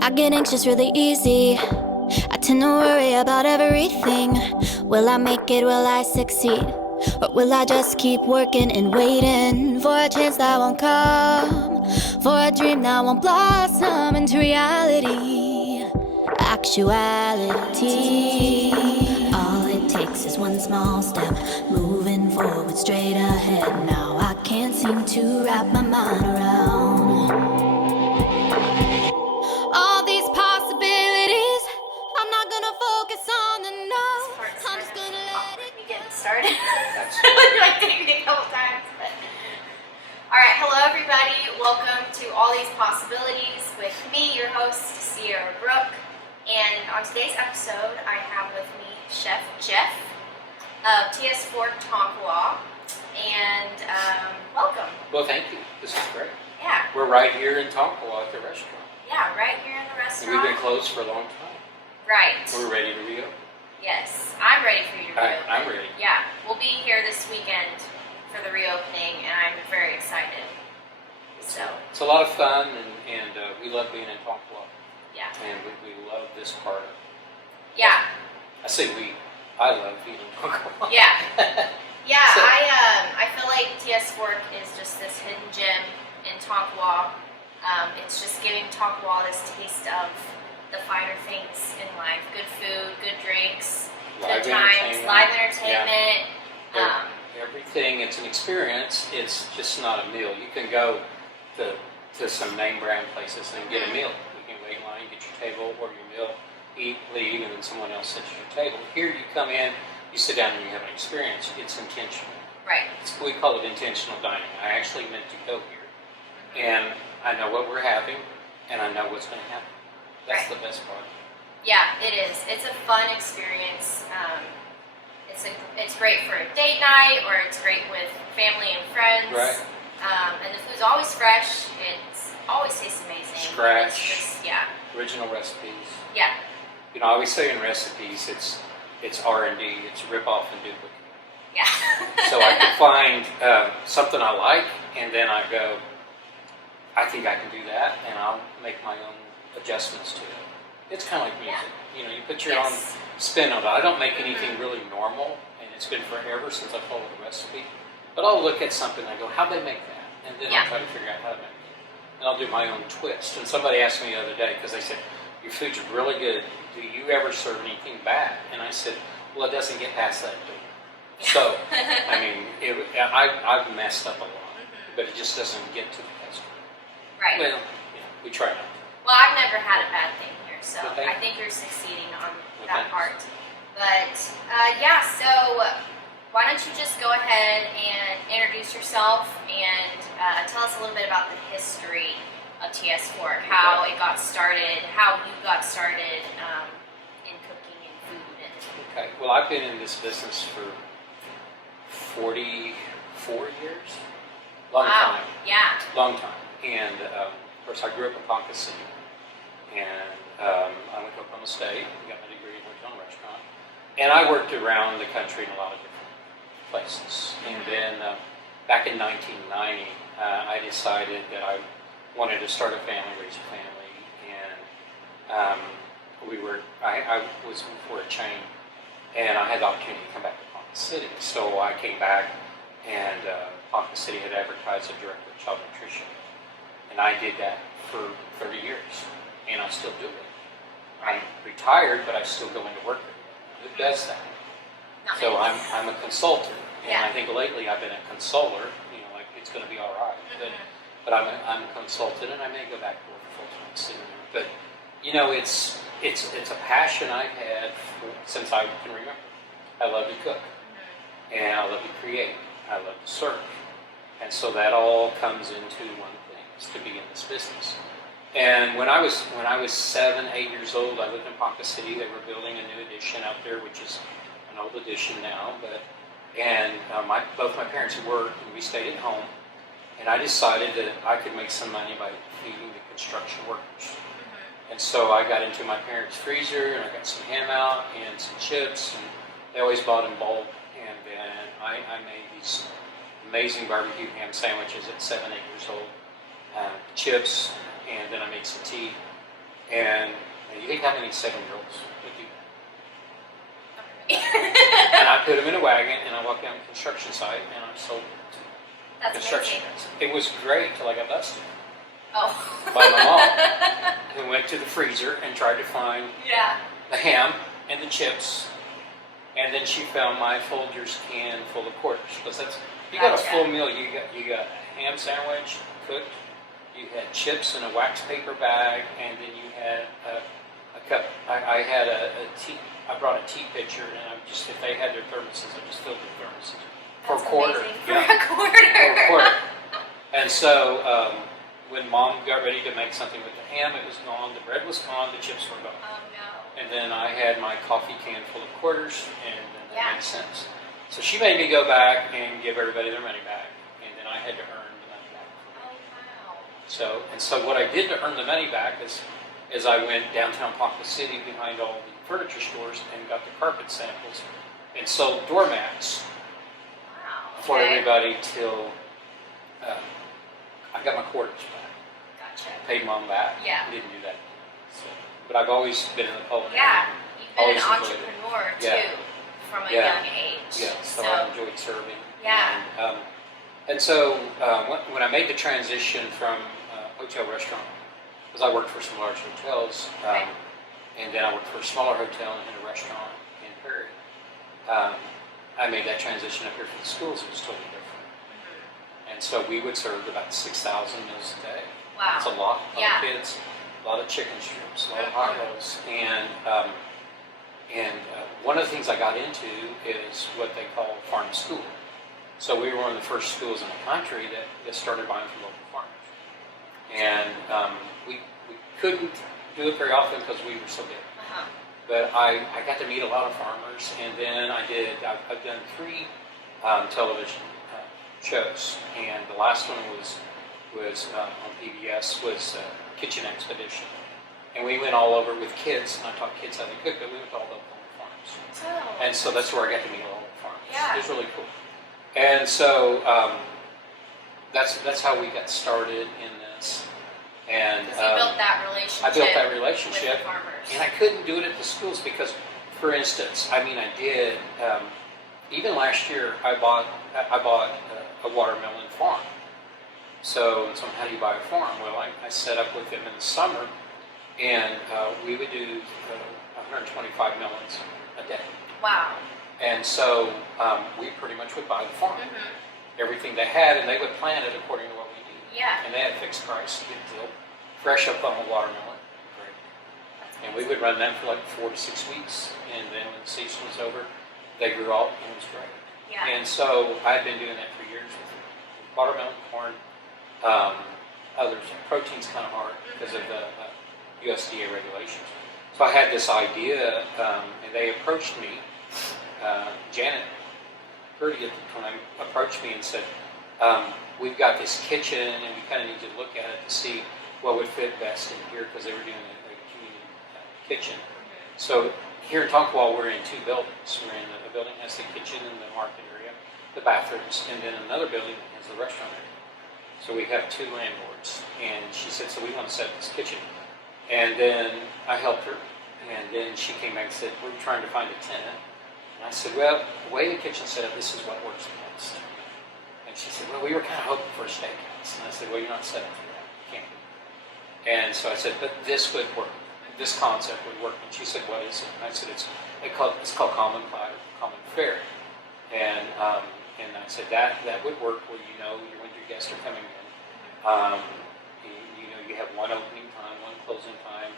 I get anxious really easy. I tend to worry about everything. Will I make it? Will I succeed? Or will I just keep working and waiting for a chance that won't come? For a dream that won't blossom into reality? Actuality. All it takes is one small step, moving forward straight ahead. Now I can't seem to wrap my mind around all these possibilities. I'm not gonna focus on the no. I'm just gonna let it get started. It might take me a couple times. But. Alright, hello everybody. Welcome to All These Possibilities with me, your host, Ciara Brooke. And on today's episode, I have with me Chef Jeff of TS4 Tonkawa. And welcome. Well, thank you. This is great. Yeah. We're right here in Tonkawa at the restaurant. Yeah, right here in the restaurant. And we've been closed for a long time. Right. We're ready to reopen. Yes, I'm ready for you to reopen. I'm ready. Yeah, we'll be here this weekend for the reopening, and I'm very excited. So it's a lot of fun, and we love being in Tonkawa. Yeah. And we love this part of it. Yeah. I love being in Tonkawa. Yeah. Yeah, So, I feel like TS Fork is just this hidden gem in Tonkawa. It's just giving Tonkawa this taste of the finer things in life. Good food, good drinks, good times, live entertainment. Yeah. Everything, it's an experience. It's just not a meal. You can go to some name brand places and get a meal. You can wait in line, get your table, order your meal, eat, leave, and then someone else sets your table. Here you come in, you sit down and you have an experience. It's intentional. Right. We call it intentional dining. I actually meant to go here. And I know what we're having, and I know what's going to happen. That's the best part. Yeah, it is. It's a fun experience. It's great for a date night, or it's great with family and friends. Right. And the food's always fresh. It's always tastes amazing. Scratch. Original recipes. Yeah. You know, I always say in recipes, it's R&D. It's rip off and duplicate. Yeah. So I can find something I like, and then I go, I think I can do that, and I'll make my own adjustments to it. It's kind of like music. Yeah. You know, you put your own spin on it. I don't make anything really normal, and it's been forever since I followed the recipe. But I'll look at something and I go, how'd they make that? And then I'll try to figure out how to make it. And I'll do my own twist. And somebody asked me the other day, because they said, your food's really good. Do you ever serve anything bad? And I said, well, it doesn't get past that door. So, I mean, I've messed up a lot, but it just doesn't get to the customer. Right. Well, we try not to. Well, I've never had a bad thing here, so Okay. I think you're succeeding on that part. But, so why don't you just go ahead and introduce yourself and tell us a little bit about the history of TS Fork, how it got started, how you got started in cooking and food. Okay. Well, I've been in this business for 44 years. Long time. Yeah. Long time. And, of course, I grew up in Ponca City. And I went to Oklahoma State, got my degree in hotel and restaurant. And I worked around the country in a lot of different places. And then back in 1990, I decided that I wanted to start a family, raise a family. And I was for a chain. And I had the opportunity to come back to Ponca City. So I came back, and Ponca City had advertised a director of child nutrition. And I did that for 30 years. And I still do it. I'm retired, but I still go into work. Who does that? So I'm a consultant, and I think lately I've been a consoler. You know, like it's going to be all right. But I'm a consultant, and I may go back to work full time soon. But you know, it's a passion I've had since I can remember. I love to cook, and I love to create. I love to serve, and so that all comes into one thing: is to be in this business. And when I was 7, 8 years old, I lived in Ponca City. They were building a new addition out there, which is an old addition now. Both my parents worked, and we stayed at home. And I decided that I could make some money by feeding the construction workers. And so I got into my parents' freezer, and I got some ham out and some chips, and they always bought in bulk. And then I made these amazing barbecue ham sandwiches at 7, 8 years old, chips, and then I made some tea. And you think how many 7-year-olds would do that? Okay. And I put them in a wagon, and I walked down the construction site, and I sold That's construction. amazing. It was great till I got busted Oh. by my mom, who went to the freezer and tried to find Yeah. the ham and the chips, and then she found my Folgers can full of quarters. Because that's you got a Gotcha. full meal. You got a ham sandwich cooked. You had chips in a wax paper bag, and then you had a cup. I had a tea. I brought a tea pitcher, and I just if they had their thermoses, I just filled their thermoses for That's a quarter. amazing. Yeah. For a quarter. For a quarter. And so when Mom got ready to make something with the ham, it was gone. The bread was gone. The chips were gone. Oh no. And then I had my coffee can full of quarters, and then that Yeah. made sense. So she made me go back and give everybody their money back, and then I had to earn the money back. Oh wow. So what I did to earn the money back is I went downtown Ponca City behind all the furniture stores and got the carpet samples and sold doormats Wow. for Okay. everybody till I got my quarters back. Gotcha. Paid Mom back. Yeah. Didn't do that. So, but I've always been in the culinary. Yeah. You've been an Always enjoyed it. entrepreneur Yeah. too from a Yeah. young age. Yeah, so I enjoyed serving. Yeah. And so when I made the transition from hotel restaurant, because I worked for some large hotels, Okay. and then I worked for a smaller hotel and a restaurant in Perry. I made that transition up here for the schools. It was totally different. And so we would serve about 6,000 meals a day. Wow. That's a lot. A lot Yeah. of kids, a lot of chicken strips, a lot of hot rolls, and one of the things I got into is what they call farm school. So we were one of the first schools in the country that started buying from local farmers. And we couldn't do it very often because we were so big. Uh-huh. But I got to meet a lot of farmers, and then I've done 3 television shows, and the last one was on PBS was Kitchen Expedition. And we went all over with kids, and I taught kids how to cook, but we went to all the farms. Oh. And so that's where I got to meet all the farmers. Yeah. It was really cool. And so that's how we got started in this. And Because you built that relationship. I built that with relationship, the farmers. and I couldn't do it at the schools because, for instance, I did. Even last year, I bought a watermelon farm. So how do you buy a farm? Well, I set up with them in the summer, and we would do 125 melons a day. Wow. And so we pretty much would buy the farm, everything they had, and they would plant it according to what we needed. Yeah. And they had fixed price, good deal, fresh up on the watermelon, great. And we would run them for like 4 to 6 weeks, and then when the season was over, they grew all, and it was great. Yeah. And so I've been doing that for years with watermelon, corn, others. Protein's kind of hard because of the USDA regulations. So I had this idea, and they approached me. Janet Purdy at the time approached me and said, we've got this kitchen, and we kind of need to look at it to see what would fit best in here, because they were doing a community kitchen. So here in Tonkawa, we're in 2 buildings. We're in a building that has the kitchen and the market area, the bathrooms, and then another building that has the restaurant area. So we have 2 landlords. And she said, so we want to set up this kitchen. And then I helped her, and then she came back and said, we're trying to find a tenant. And I said, well, the way the kitchen's set up, this is what works best. And she said, well, we were kind of hoping for a steakhouse. And I said, well, you're not set up for that. You can't do that. And so I said, but this would work. This concept would work. And she said, what is it? And I said, it's called Common Platter, Common Fare. And I said, that would work where when your guests are coming in. You have one opening time, one closing time.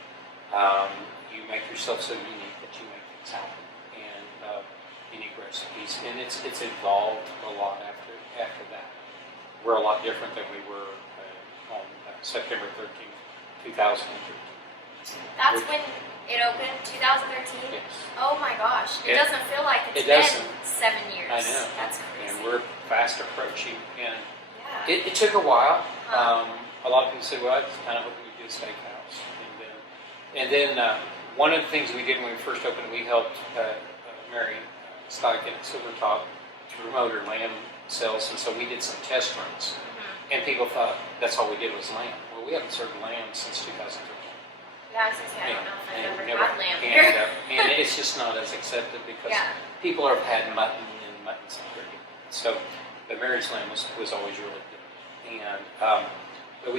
You make yourself so unique that you make things happen. And unique recipes. And it's evolved a lot after that. We're a lot different than we were on September 13th, 2013. That's when it opened, 2013? Yes. Oh my gosh. It doesn't feel like it's it been doesn't. 7 years. I know. That's crazy. And we're fast approaching. And yeah. it took a while. Huh. A lot of people said, well, I was kind of hoping we'd do a steakhouse. And then one of the things we did when we first opened, we helped Mary Steichen at Silvertop to promote her lamb sales. And so we did some test runs. And people thought that's all we did was lamb. Well, we haven't served lamb since 2013. Yeah, I was gonna say, I don't know if I've and ever had lamb here. and it's just not as accepted because Yeah. people have had mutton, and mutton's not very good. So the marriage lamb was always really good. And but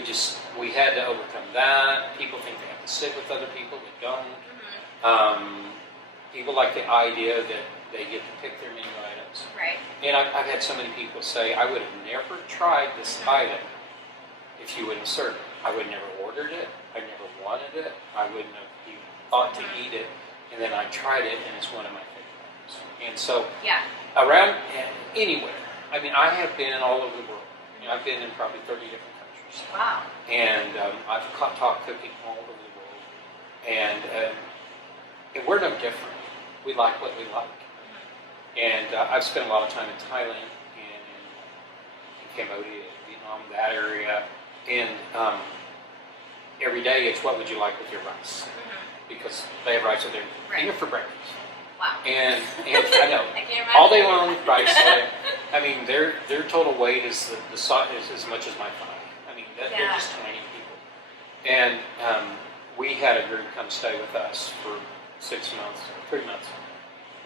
we had to overcome that. People think they have to sit with other people. They don't. People like the idea that they get to pick their menu items. Right. And I've had so many people say, I would have never tried this item if you wouldn't serve it. I would have never ordered it. I never wanted it. I wouldn't have even thought to eat it. And then I tried it, and it's one of my favorite items. And so, around anywhere. I mean, I have been all over the world. You know, I've been in probably 30 different countries. Wow. And I've taught cooking all over the world. And we're no different. We like what we like. And I've spent a lot of time in Thailand and in Cambodia, Vietnam, that area. And every day it's what would you like with your rice? Because they have rice with their dinner for breakfast. Wow. And I know. I can't imagine. All day long rice. I mean, their total weight is the size is as much as my thigh. I mean, they're just tiny people. And we had a group come stay with us for 6 months, 3 months,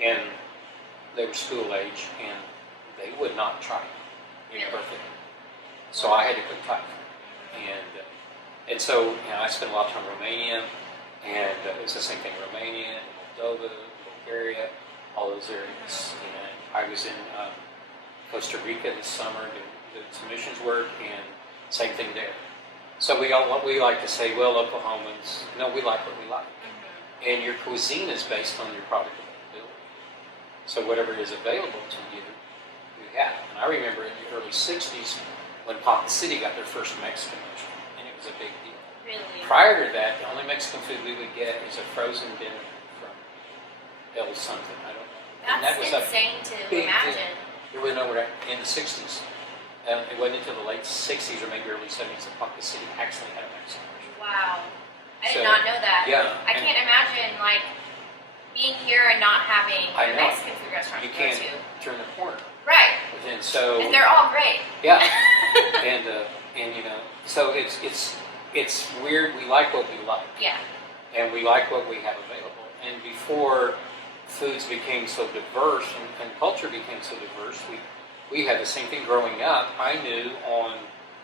and they were school age, and they would not try perfect. So I had to cook Thai, and so I spent a lot of time in Romania, and it was the same thing in Romania, Moldova, Bulgaria, all those areas. And I was in Costa Rica this summer doing some missions work, and same thing there. So we like to say, well, Oklahomans, no, we like what we like. And your cuisine is based on your product availability. So whatever is available to you, you have. And I remember in the early 60s when Ponca City got their first Mexican restaurant, and it was a big deal. Really? Prior to that, the only Mexican food we would get is a frozen dinner from El something, I don't know. And That's that was insane to imagine. It was over in the 60s. It wasn't until the late 60s or maybe early 70s that Ponca City actually had a Mexican restaurant. Wow. I did not know that. Yeah. I can't imagine, like, being here and not having a Mexican food restaurant you to go can't to. turn the corner. Right. And so... And they're all great. Yeah. and so it's weird. We like what we like. Yeah. And we like what we have available. And before foods became so diverse and culture became so diverse, we had the same thing growing up. I knew on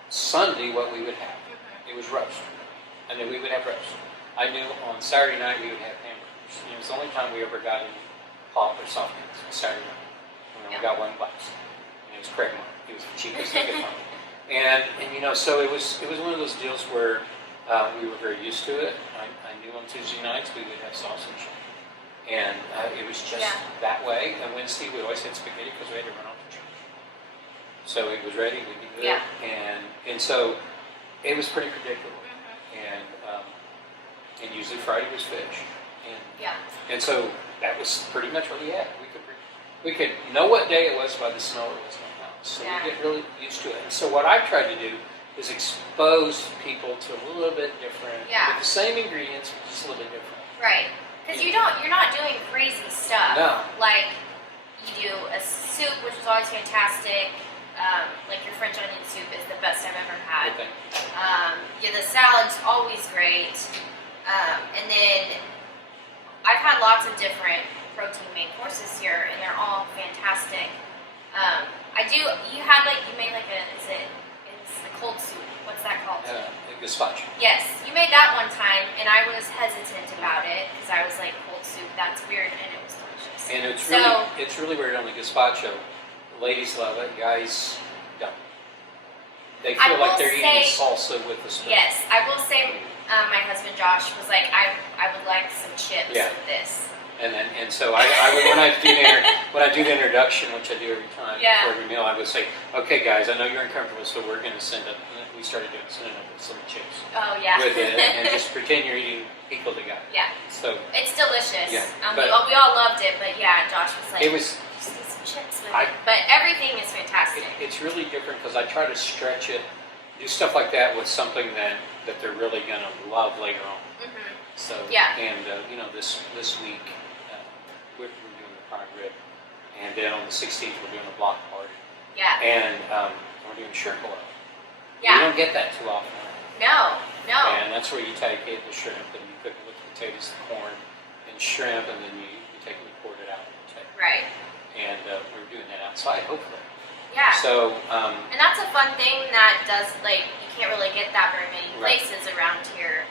Sunday what we would have. It was roast. I knew we would have roast. I knew on Saturday night we would have hamburgers. And it was the only time we ever got any pop or soft drinks was Saturday night. We got one glass. And it was Craig Martin. It was the cheapest they could find. And so it was one of those deals where we were very used to it. I knew on Tuesday nights we would have sausage. And it was just that way. And Wednesday we always had spaghetti because we had to run off to church. So it was ready, we'd be good. Yeah. And so it was pretty predictable. And usually Friday was fish. And so that was pretty much what we had. We could know what day it was by the smell it was in the house. So we get really used to it. And so what I tried to do is expose people to a little bit different, with the same ingredients, but just a little bit different. Right. Because you're not doing crazy stuff. No. Like, you do a soup, which is always fantastic. Like your French onion soup is the best I've ever had. Okay. The salad's always great. And then I've had lots of different protein main courses here, and they're all fantastic. You made like it's the cold soup. What's that called? Gazpacho. Yes, you made that one time, and I was hesitant about it because I was like, cold soup, that's weird, and it was delicious. And it's really weird on the gazpacho. Ladies love it, guys don't. They feel like they're eating salsa with the spoon. Yes, I will say my husband Josh was like, I would like some chips with this. And so I would, when I do the introduction, which I do every time for every meal, I would say, okay guys, I know you're uncomfortable, so we're going to send up. We started sending up some chips. Oh yeah. With it, and just pretend you're eating pico de gallo. Yeah. So it's delicious. Yeah. We all loved it, but Josh was like, it was. Just need some chips with it. But everything is fantastic. It's really different because I try to stretch it, do stuff like that with something that they're really going to love later on. So and this week we're doing the prime rib, and then on the 16th we're doing a block party. Yeah. And we're doing shirt boil. Yeah. We don't get that too often. No. No. And that's where you take it, the shrimp, and you cook it with the potatoes, the corn, and shrimp, and then you take it and pour it out and you take it. Right. And we're doing that outside, hopefully. Yeah. So. And that's a fun thing that does, like, you can't really get that very many places around here.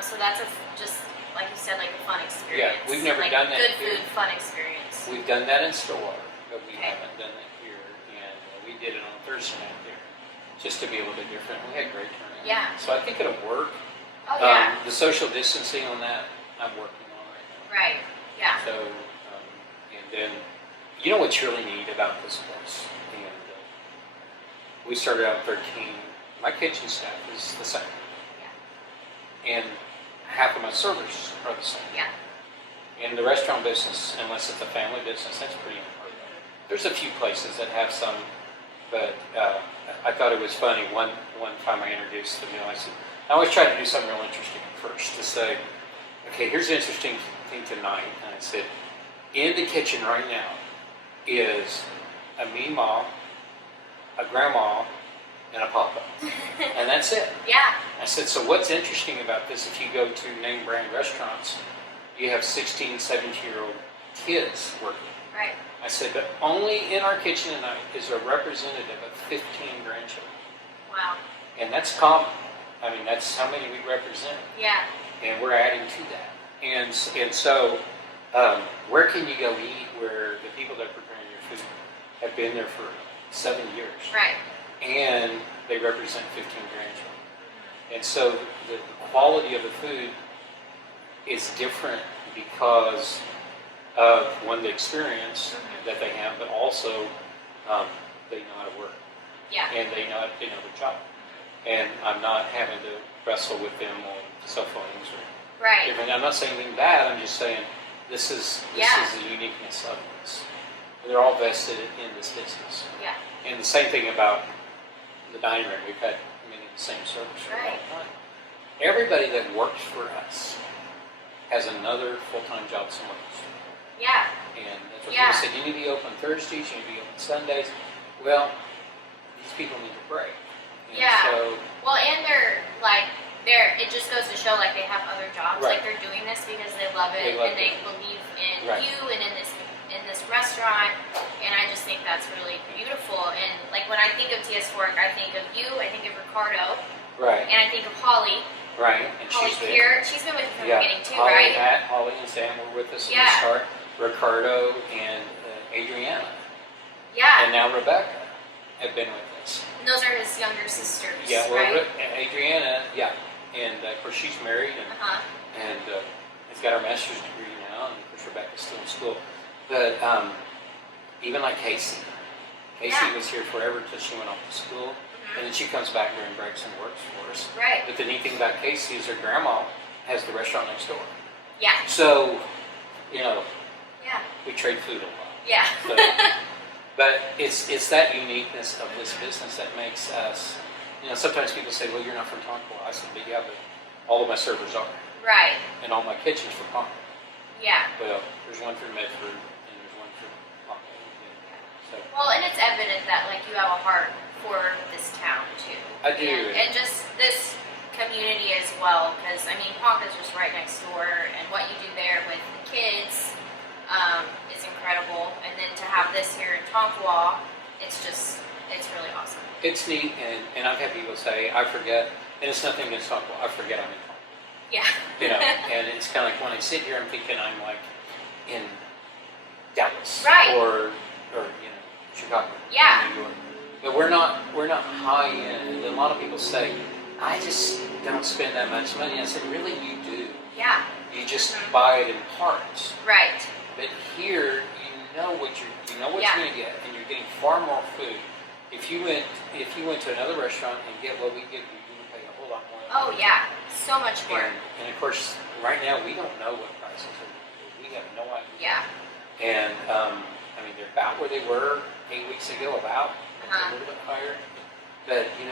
So that's just, like you said, like a fun experience. Yeah, we've never like done that good here. food, fun experience. We've done that in Stillwater, but we haven't done that here. And we did it on Thursday night there, just to be a little bit different. We had great turnout. Yeah. So I think it'll work. Oh, yeah. The social distancing on that, I'm working on right now. Right. Yeah. So, and then, you know what's really neat about this place? And we started out at 13. My kitchen staff is the same. And half of my servers are the same. Yeah. In the restaurant business, unless it's a family business, that's pretty important. There's a few places that have some, but I thought it was funny. One time I introduced the meal, I said, I always try to do something real interesting first to say, okay, here's an interesting thing tonight. And I said, in the kitchen right now is a meemaw, a grandma, and a papa. And that's it. Yeah. I said, so what's interesting about this, if you go to name brand restaurants, you have 16, 17-year-old kids working. Right. I said, but only in our kitchen tonight is a representative of 15 grandchildren. Wow. And that's common. I mean, that's how many we represent. Yeah. And we're adding to that. And so, where can you go eat where the people that are preparing your food have been there for 7 years? Right. And they represent 15 grandchildren. And so the quality of the food is different because of, one, the experience that they have, but also they know how to work. Yeah. And they know their job. And I'm not having to wrestle with them on cell phones or Right. different. I'm not saying anything bad, I'm just saying this is the uniqueness of this. And they're all vested in this business. Yeah. And the same thing about the dining room. We've had many of the same service for a long time. Everybody that works for us has another full-time job somewhere else. Yeah. And that's what people said, you need to be open Thursdays, you need to be open Sundays. Well, these people need a break. And so, well, and it just goes to show, like, they have other jobs. Right. Like, they're doing this because they love it and they believe in you and in this restaurant. And I just think that's really beautiful. And, like, when I think of TS Fork, I think of you, I think of Ricardo. right, And I think of Holly. right. And Holly she's there. Pierre. She's been with you from the beginning, too, Holly, right? Holly and Sam were with us at the start. Ricardo and Adriana. Yeah. And now Rebecca have been with us. And those are his younger sisters, Yeah, well, right? Adriana, and of course she's married and has got her master's degree now, and of course Rebecca's still in school. But even like Casey was here forever until she went off to school, and then she comes back during breaks and works for us. Right. But the neat thing about Casey is her grandma has the restaurant next door. Yeah. So, Yeah. we trade food a lot. Yeah. But it's that uniqueness of this business that makes us, sometimes people say, well, you're not from Tonkawa. I said, but yeah, but all of my servers are. Right. And all my kitchens for Tonkawa. Yeah. Well, there's one for Medford and there's one for Tonkawa. So, Well, and it's evident that, like, you have a heart for this town, too. I do. And just this community as well, because, I mean, Ponca's just right next door, and what you do there with the kids is incredible. And then to have this here in Tonkawa, it's really awesome. it's neat, and I've had people say, I forget, and it's nothing against Tonkawa, I forget I'm in Tonkawa. Yeah. And it's kind of like when I sit here, I'm thinking I'm like in Dallas. Right. Or Chicago. Yeah. Or New York. But we're not high end. And a lot of people say, I just don't spend that much money. I said, really, you do. Yeah. You just buy it in parts. Right. But here, you know what you're going to get, and you're getting far more food. If you went to another restaurant and get what we get, you're going to pay a whole lot more. Oh, yeah. So much more. And of course, right now we don't know what prices are. We have no idea. Yeah. And I mean, they're about where they were 8 weeks ago, about a little bit higher. But you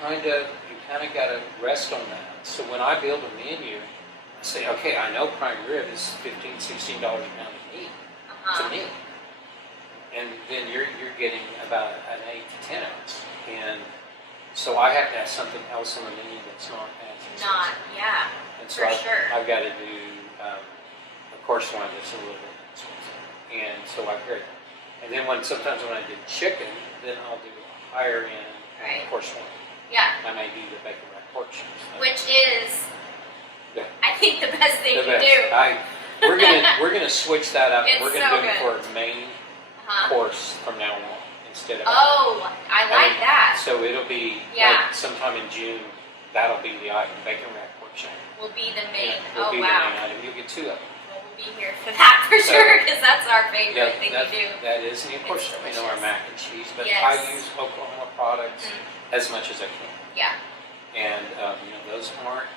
kind of got to rest on that. So when I build a menu, I say, okay, I know prime rib is $15, $16 a pound of meat to me, and then you're getting about an 8 to 10 ounce, and So I have to have something else on the menu that's not as expensive. Not, yeah, And so for sure. I've got to do a course one that's a little bit expensive. And so I vary. And then sometimes when I do chicken, then I'll do a higher end Right. course one. Yeah, I may do the bacon wrap pork chops. which is, Yeah. I think, the best thing The you best. do. We're gonna switch that up. It's We're gonna so do it good. for a main Uh-huh. course from now on instead of. Oh, I like that. So it'll be Yeah. like sometime in June. That'll be the item, bacon wrap pork chop. Will be the main. Will Oh, be wow. the main item. You'll get two of them. Well, we'll be here for that for So- sure, because that's our favorite Yeah, thing that, we do. that is, and of course, It's you know, our delicious. mac and cheese, but Yes. I use Oklahoma products Mhm. as much as I can. Yeah. And, you know, those aren't,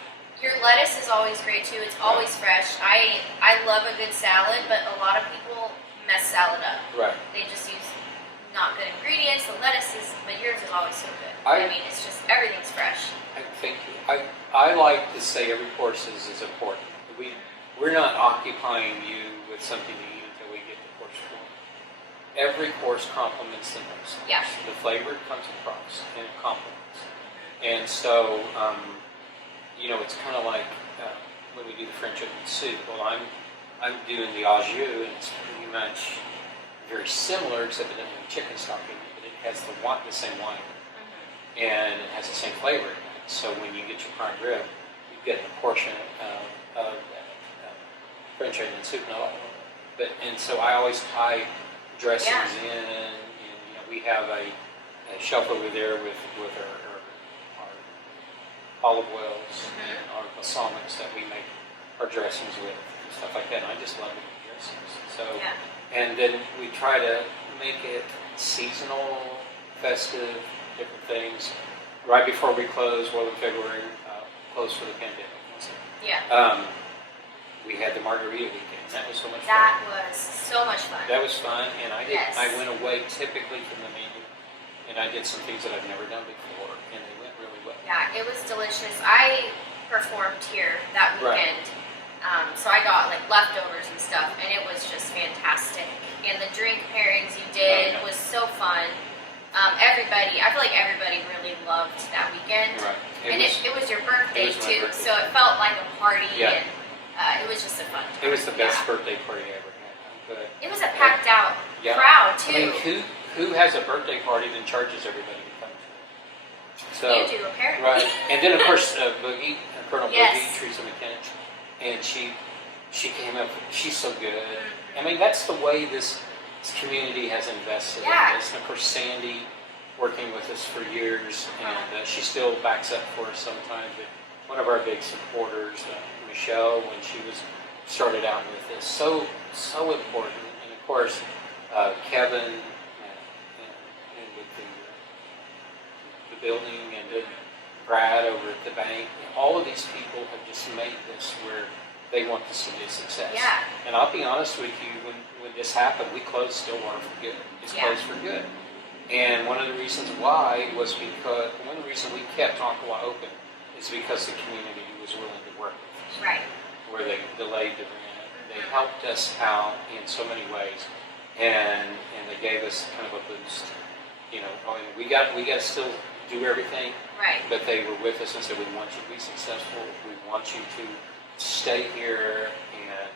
Your lettuce is always great too. It's always fresh. I love a good salad, but a lot of people mess salad up. right. They just use not good ingredients. The lettuce is, but yours is always so good. I- I mean, it's just everything's fresh. I think, I like to say every course is important. We're not occupying you with something to eat until we get to course 4. Every course complements the next. Yeah. The flavor comes across and it complements. And so, you know, it's kind of like when we do the French onion soup. Well, I'm doing the au jus, and it's pretty much very similar, except it doesn't have chicken stock in it, but it has the same wine, and it has the same flavor. So when you get your prime rib, you get a portion of that French onion soup, not all of it. And so I always tie dressings in, and you know, we have a shelf over there with our olive oils and our balsamics that we make our dressings with and stuff like that. And I just love the dressings. So, and then we try to make it seasonal, festive, different things. Right before we close, well, in February, close for the pandemic. Yeah. We had the margarita weekend. That was so much fun. That was so much fun. That was fun, and I Yes. went away typically from the menu, and I did some things that I've never done before, and they went really well. Yeah, it was delicious. I performed here that Right. weekend, so I got like leftovers and stuff, and it was just fantastic. And the drink pairings you did Oh, yeah. was so fun. I feel like everybody really loved that weekend. Right. It was your birthday it was my too, birthday. so it felt like a party, Yeah. and it was just a fun time. It was the best Yeah. birthday party I ever had. But It was a packed out yeah. crowd too. I mean, who has a birthday party and charges everybody to come to? So, You do, apparently. right. And then of course Boogie, Colonel Yes. Boogie, Teresa McKinnon, and she came up. She's so good. Mm-hmm. I mean, that's the way this community has invested Yeah. in this. And of course, Sandy, working with us for years, and she still backs up for us sometimes. But one of our big supporters, Michelle, when she started out with this, so important. And of course, Kevin, and with the building, and then Brad over at the bank. All of these people have just made this where they want this to be a success. Yeah. And I'll be honest with you, when this happened, we closed Stillwater for good. It's Yeah. closed for good. And one of the reasons why was because, one of the reasons we kept Tonkawa open is because the community was willing to work with us. Right. Where they delayed the rent. They helped us out in so many ways. And they gave us kind of a boost. You know, I mean, we got to still do everything, Right. but they were with us and said, we want you to be successful. We want you to stay here, and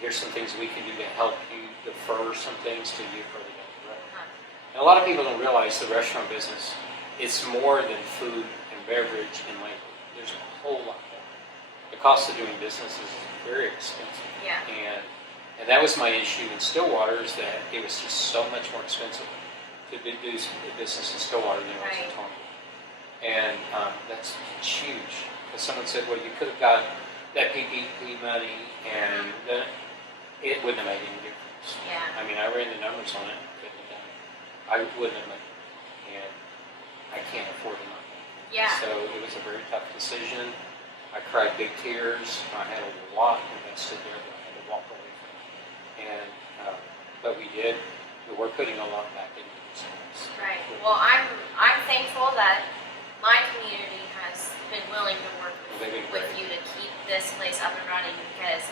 here's some things we can do to help you defer some things to you further down the road. And a lot of people don't realize the restaurant business, it's more than food and beverage and labor. There's a whole lot more. The cost of doing business is very expensive. Yeah. And that was my issue in Stillwater, is that it was just so much more expensive to do business in Stillwater than it was in Right. Tonkawa. And that's huge. Because someone said, well, you could have got that PPP money, and then it wouldn't have made any difference. Yeah. I mean, I ran the numbers on it, couldn't have done it. I wouldn't have made it. And I can't afford to not make it. Yeah. So it was a very tough decision. I cried big tears. I had a lot invested there that I had to walk away from. And, but we did. We're putting a lot back into this place. Right. Well, I'm thankful that my community has been willing to work They've been with great. you to keep this place up and running, because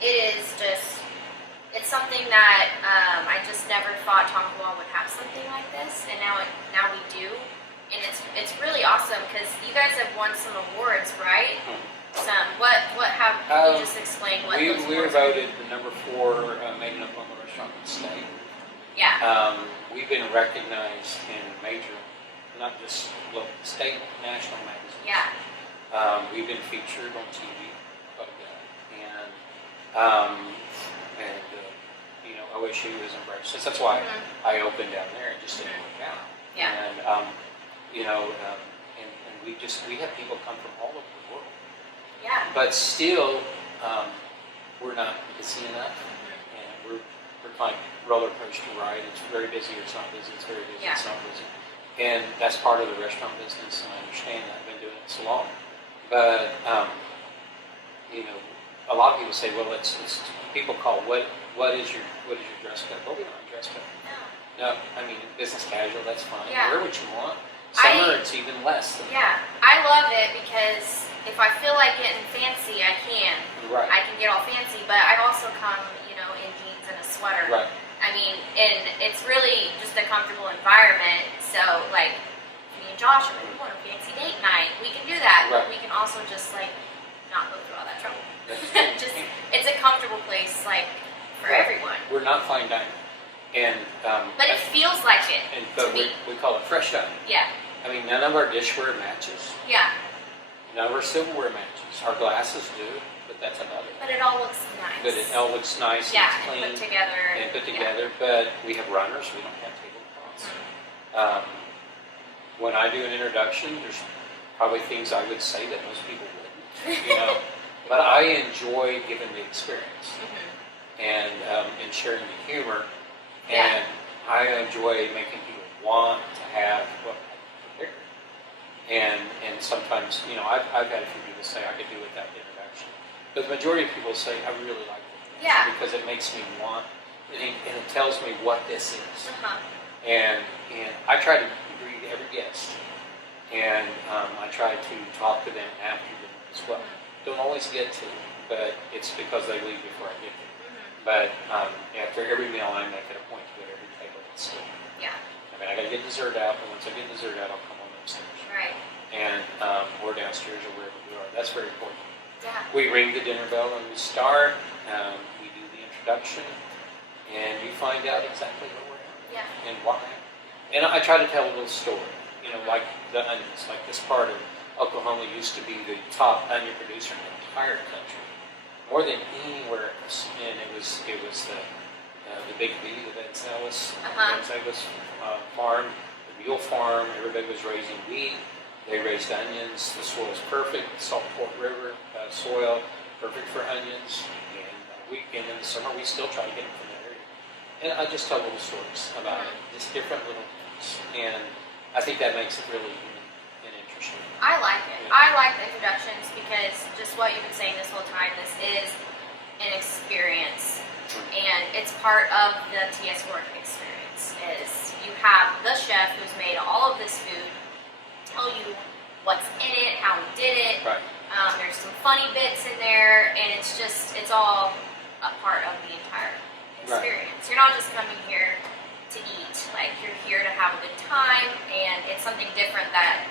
it is just, it's something that I just never thought Tonkawa would have something like this, and now we do. and it's really awesome because you guys have won some awards, right? Some. What have can you just explain what those we were awards are? voted the number 4 made in Oklahoma restaurant in the state. Yeah. We've been recognized in major, not just local, state, national magazines. Yeah. We've been featured on TV quite a bit, and you know, OSU has embraced us. That's why I opened down there. It just didn't work out. Yeah. And you know, and we have people come from all over the world. Yeah. But still, we're not busy enough, and we're kind of roller coaster ride. It's very busy or it's not busy. It's very busy. Yeah. It's not busy. And that's part of the restaurant business, and I understand that. I've been doing it so long. But you know, a lot of people say, well, it's people call what is your dress code? Well, we don't have dress code. No, I mean business casual. That's fine. Yeah. Wear what you want. Summer, it's even less than Yeah, I love it because if I feel like getting fancy, I can. Right. I can get all fancy, but I've also come, you know, in jeans and a sweater. Right. I mean, and it's really just a comfortable environment. So, like, me and Josh, we want a fancy date night. We can do that, Right. but we can also just like not go through all that trouble. That's just, it's a comfortable place, like for Right. everyone. We're not fine dining, and But it feels like it to but me. we call it fresh dining. Yeah, I mean, none of our dishware matches. yeah. None of our silverware matches. Our glasses do, but that's about it. But it all looks nice. But it all looks nice Yeah, and clean and put together. and put Yeah. together. But we have runners. We don't have tablecloths. When I do an introduction, there's probably things I would say that most people wouldn't, you know. But I enjoy giving the experience and sharing the humor, Yeah. and I enjoy making people want to have what I prepared. And sometimes, you know, I've had a few people say I could do without the introduction, but the majority of people say I really like it Yeah. because it makes me want, and it tells me what this is. And I try to greet every guest, and I try to talk to them after dinner as well. Don't always get to, but it's because they leave before I get there. But after every meal, I make it a point to go to every table that's still. Yeah. I mean, I got to get dessert out, but once I get dessert out, I'll come on upstairs. Right. And or downstairs or wherever we are. That's very important. Yeah. We ring the dinner bell when we start. We do the introduction, and you find out exactly where we're at Yeah. and why. And I try to tell a little story. You know, like the onions. Like this part of Oklahoma used to be the top onion producer in the entire country, more than anywhere else. And it was the Big B, the Vanzelis farm, the mule farm. Everybody was raising wheat. They raised onions. The soil was perfect. Salt Fork River soil, perfect for onions. And in the summer, we still try to get them from that area. And I just tell little stories about it, just different little things. And I think that makes it really unique and interesting. I like it. Yeah. I like the introductions because just what you've been saying this whole time, this is an experience. And it's part of the TS work experience is you have the chef who's made all of this food tell you what's in it, how he did it. Right. There's some funny bits in there, and it's all a part of the entire experience. You're not just coming here to eat. Like, you're here to have a good time, and it's something different that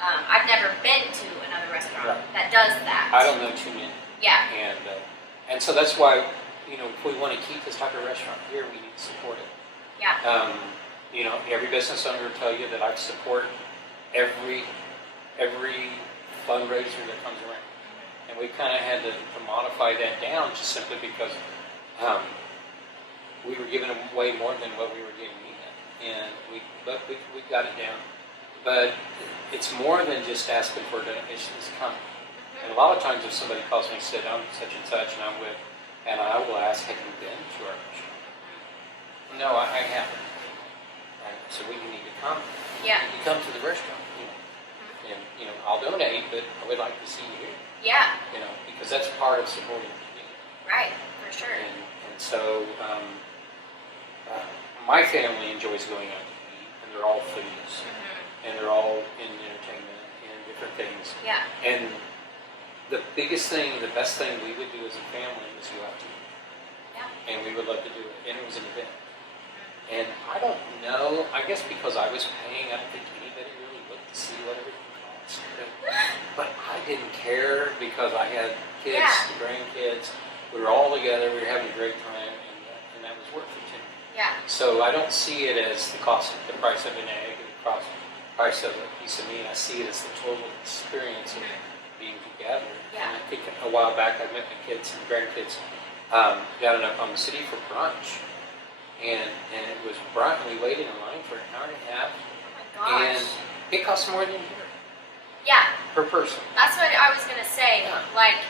I've never been to another restaurant that does that. I don't know too many. Yeah. And so that's why, you know, if we want to keep this type of restaurant here, we need to support it. Yeah. You know, every business owner will tell you that I support every fundraiser that comes around. And we kind of had to modify that down just simply because we were giving away more than what we were getting in. And we got it down. But it's more than just asking for donations. It's coming. And a lot of times if somebody calls me and said, I'm such and such and I'm with, and I will ask, have you been to our restaurant? No, I haven't. So we need to come. Yeah. You come to the restaurant, you know. And, you know, I'll donate, but I would like to see you here. Yeah. You know, because that's part of supporting the community. Right. For sure. And so my family enjoys going out to eat, and they're all foodies. And they're all in entertainment and different things. Yeah. And the biggest thing, the best thing we would do as a family is go out to eat. Yeah. And we would love to do it. And it was an event. And I don't know, I guess because I was paying, I don't think anybody really looked So I don't see it as the price of an egg, or the price of a piece of meat. I see it as the total experience of being together. Yeah. And I think a while back I met my kids and grandkids down in Oklahoma City for brunch. And it was brunch, and we waited in line for an hour and a half. Oh my gosh. And it cost more than here. Yeah. Per person. That's what I was going to say. Yeah. Like,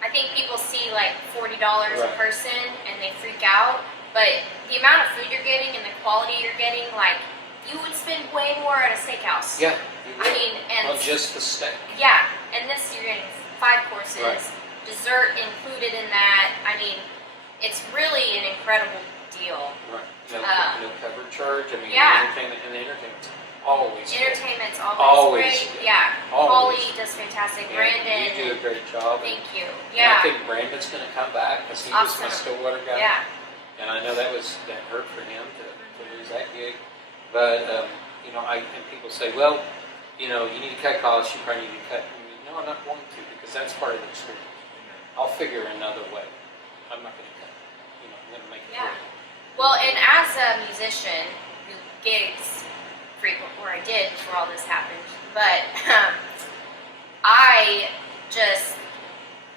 I think people see like $40 a person and they freak out. But the amount of food you're getting and the quality you're getting, like, you would spend way more at a steakhouse. Yeah. I mean, and well, just the steak. yeah, and this you're getting 5 courses, Right. dessert included in that. I mean, it's really an incredible deal. Right. No cover charge. I mean, Yeah. the entertainment's always good. Entertainment's always Always great. good. Yeah. Always. Holly does fantastic. And Brandon. you do a great job. Thank you. And Yeah. I think Brandon's going to come back because he was my Awesome. Stillwater guy. Yeah. And I know that hurt for him to lose that gig. But, and people say, well, you need to cut costs, you probably need to cut. No, I'm not going to, because that's part of the experience. I'll figure another way. I'm not going to cut. I'm going to make it Yeah. work. Well, and as a musician who gigs frequent, or I did before all this happened, but I just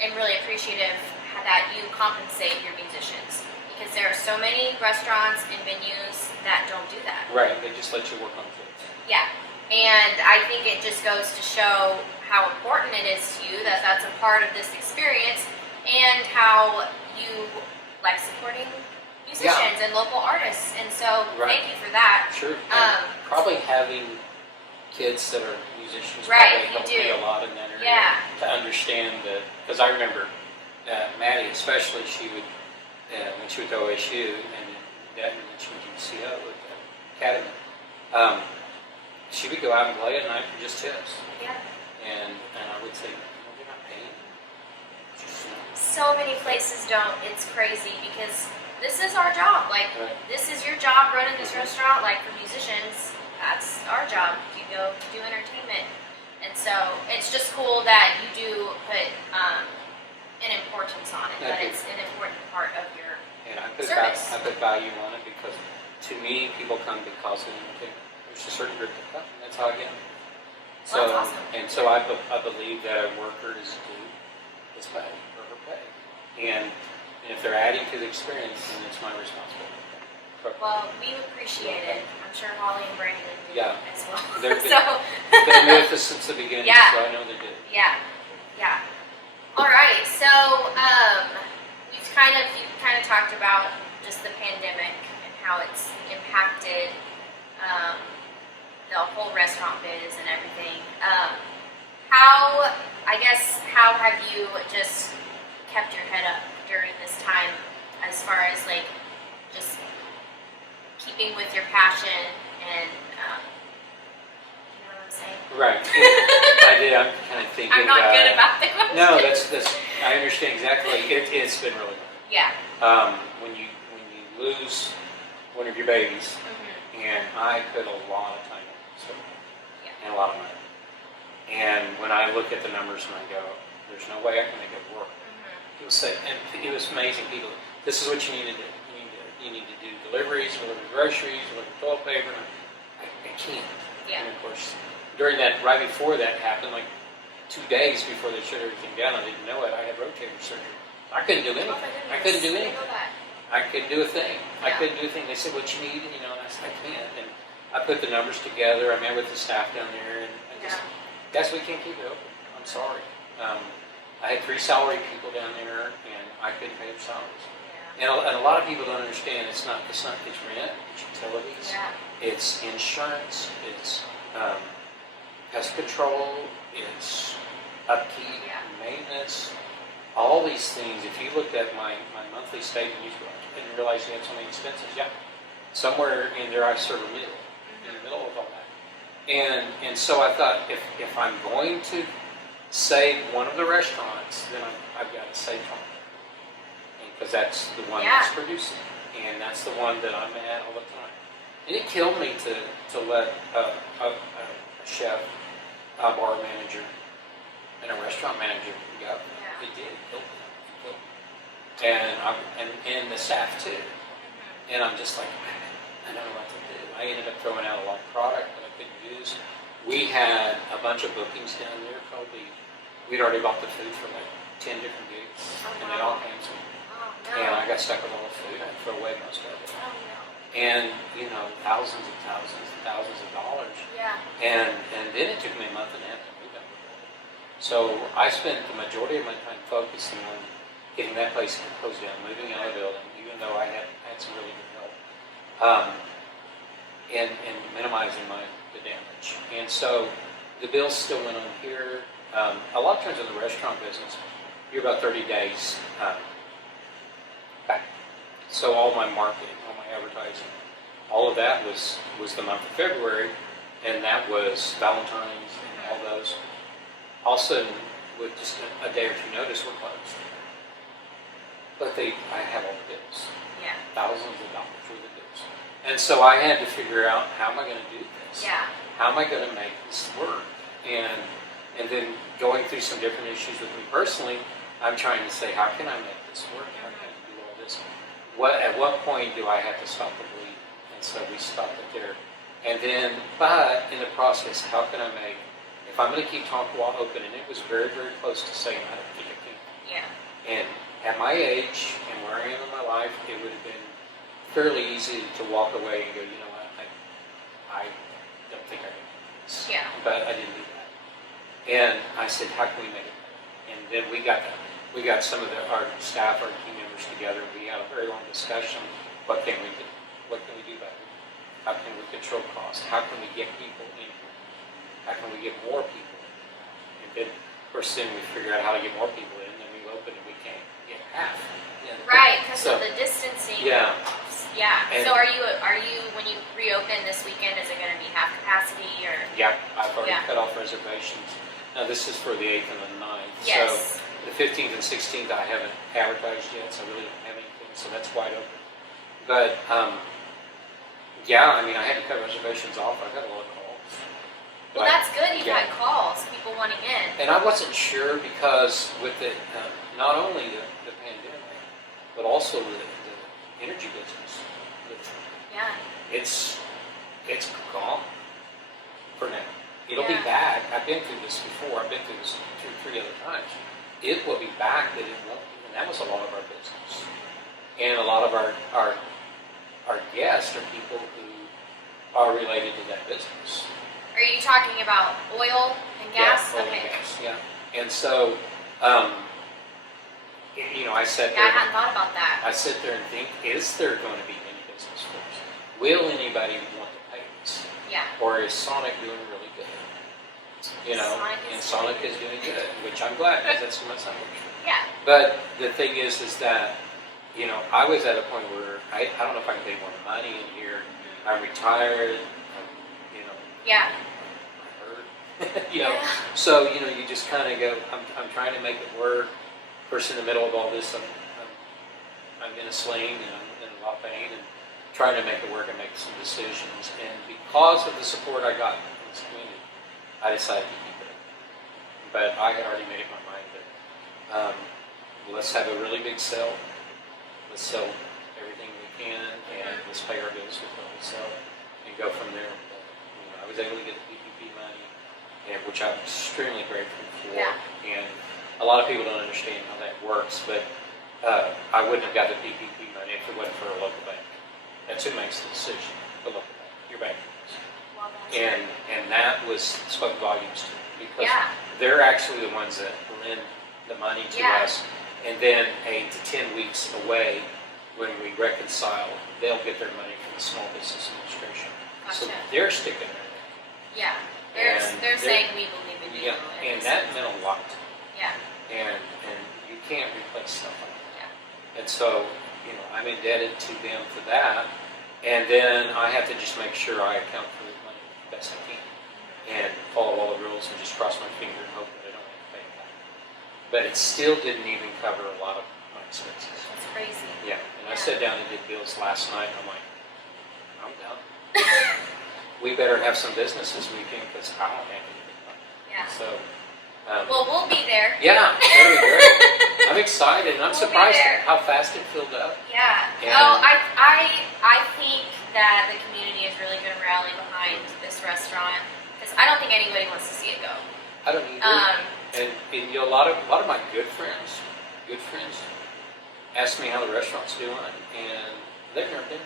am really appreciative that you compensate your musicians, because there are so many restaurants and venues that don't do that. Right, they just let you work on things. Yeah, and I think it just goes to show how important it is to you that that's a part of this experience, and how you like supporting musicians and local artists. And so thank you for that. Sure. Probably having kids that are musicians Right, probably helped you me do. a lot in that area. Yeah. To understand that, because I remember Maddie especially, she would, when she went to OSU, and then when she went to UCO with the Academy, she would go out and play at night for just tips. Yeah. And I would say, they're not paying. So many places don't. It's crazy, because this is our job. Like, Right. this is your job running this restaurant. Like, for musicians, that's our job. You go do entertainment. And so it's just cool that you do put an importance on it, that it's an important part of your And I service. put value on it, because to me, people come because of entertainment. There's a certain group that come, and that's how I get them. So, Well, that's awesome. and so I believe that a worker is due his pay, or her pay. And if they're adding to the experience, then it's my responsibility. Well, we appreciate it. I'm sure Holly and Brandon do Yeah. as well. They've So been with us since the beginning, Yeah. so I know they did. yeah. All right. So you kind of talked about just the pandemic and how it's impacted the whole restaurant biz and everything. How have you just kept your head up during this time, as far as like just keeping with your passion and you know what I'm saying? Right. I did. I'm kind of thinking. I'm not good about the question. No, that's. I understand exactly. It's been really good. Yeah. When you lose one of your babies, and I put a lot of time into it, and a lot of money. And when I look at the numbers and I go, there's no way I can make it work. It was amazing. People, this is what you need to do. You need to do deliveries, deliver groceries, deliver toilet paper. I can't. Yeah. And of course, during that, right before that happened, like 2 days before they shut everything down, I didn't know it. I had rotator surgery. I couldn't do anything. Oh my goodness. I couldn't do I anything. know that. I couldn't do a thing. I Yeah. couldn't do a thing. They said, what you need, and I said, I can't. And I put the numbers together. I met with the staff down there, and I just, guys, we can't keep it open. I'm sorry. I had 3 salary people down there, and I couldn't pay their salaries. Yeah. And a lot of people don't understand. It's rent, it's utilities, Yeah. it's insurance, it's pest control, it's upkeep, maintenance, all these things. If you looked at my monthly statement, you didn't realize you had so many expenses. Yeah, somewhere in there I serve a meal in the middle of all that. And so I thought, if I'm going to save one of the restaurants, then I've got to save one. Because that's the one that's producing. And that's the one that I'm at all the time. And it killed me to let a chef, a bar manager, and a restaurant manager go. Yeah. It did. It killed me. And the staff too. And I'm just like, I don't know what to do. I ended up throwing out a lot of product that I couldn't use. We had a bunch of bookings down there. We'd already bought the food for like 10 different gigs, and they all canceled. Oh, no. And I got stuck with all the food. I had to throw away most of it. Oh, no. And, you know, thousands of dollars. Yeah. And then it took me a month and a half to move out. So I spent the majority of my time focusing on getting that place closed down, moving out of the building, even though I had some really good help, and minimizing the damage. And so the bills still went on here. A lot of times in the restaurant business, you're about 30 days back. So all my marketing, all my advertising, all of that was the month of February, and that was Valentine's and all those. All of a sudden, with just a day or two notice, we're closed. But I have all the bills. Yeah. Thousands of dollars worth of bills. And so I had to figure out, how am I going to do this? Yeah. How am I going to make this work? And then going through some different issues with me personally, I'm trying to say, how can I make this work? How can I do all this? At what point do I have to stop the bleed? And so we stopped it there. And then, but in the process, how can I make, if I'm going to keep Tonkawa open, and it was very, very close to saying, I don't think I can. Yeah. And at my age and where I am in my life, it would have been fairly easy to walk away and go, you know what, I don't think I can do this. Yeah. But I didn't do that. And I said, how can we make it better? And then we got some of our staff, our team members together, and we had a very long discussion. What can we do? What can we do better? How can we control costs? How can we get people in here? How can we get more people in? And then, of course, then we figure out how to get more people in, and we open and we can't get half. Yeah. Right, because of the distancing. Yeah. Yeah. And so are you when you reopen this weekend? Is it going to be half capacity or? Yeah, I've already cut off reservations. Now this is for the 8th and the 9th. Yes. So the 15th and 16th I haven't advertised yet, so I really don't have anything. So that's wide open. But yeah, I mean, I had to cut reservations off. I got a lot of calls. Well, that's good. You've had calls, people wanting in. And I wasn't sure because with it, not only the pandemic, but also the energy business. Yeah. It's gone for now. It'll be Yeah. back. I've been through this before. I've been through this 3 other times. It will be back, but it won't be. And that was a lot of our business. And a lot of our guests are people who are related to that business. Are you talking about oil and gas? Yeah, oil and gas, yeah. And so, you know, I sat Yeah, I there. hadn't thought about that. I sit there and think, is there going to be any business for us? Will anybody want to pay us? Yeah. Or is Sonic doing really good? You know, Sonic is doing good, which I'm glad because that's what my son works for. Yeah. But the thing is that, you know, I was at a point where I don't know if I can pay more money in here. I'm retired. You know. Yeah. I heard. You know. So you know, you just kind of go. I'm trying to make it work. Of course, in the middle of all this, I'm in a sling and I'm in a lot of pain and trying to make it work and make some decisions. And because of the support I got from this community, I decided to keep it. But I had already made up my mind that let's have a really big sale. Let's sell everything we can, and let's pay our bills with what we sell, and go from there. But, you know, I was able to get the PPP money, which I'm extremely grateful for. Yeah. And a lot of people don't understand how that works, but I wouldn't have got the PPP money if it wasn't for a local bank. That's who makes the decision, the local bank, your bank. Well, And that spoke volumes to me because Yeah. they're actually the ones that lend the money to Yeah. us, and then 8 to 10 weeks away, when we reconcile, they'll get their money from the Small Business Administration. So Gotcha. they're sticking their neck. Yeah. And They're saying we believe in you. Yeah, and that meant a lot. Yeah. And you can't replace stuff like that. Yeah. And so, you know, I'm indebted to them for that. And then I have to just make sure I account for the money the best I can and follow all the rules and just cross my finger and hope that I don't have to pay it back. But it still didn't even cover a lot of my expenses. That's crazy. Yeah, and I sat down and did bills last night and I'm like, I'm done. We better have some business this weekend because I don't have anything. Yeah. So, Well, we'll be there. yeah, that'll be great. I'm excited and I'm We'll be surprised there. at how fast it filled up. Yeah. And- I think that the community is really going to rally behind this restaurant because I don't think anybody wants to see it go. I don't either. And you know, a lot of my good friends ask me how the restaurant's doing, and they've never been.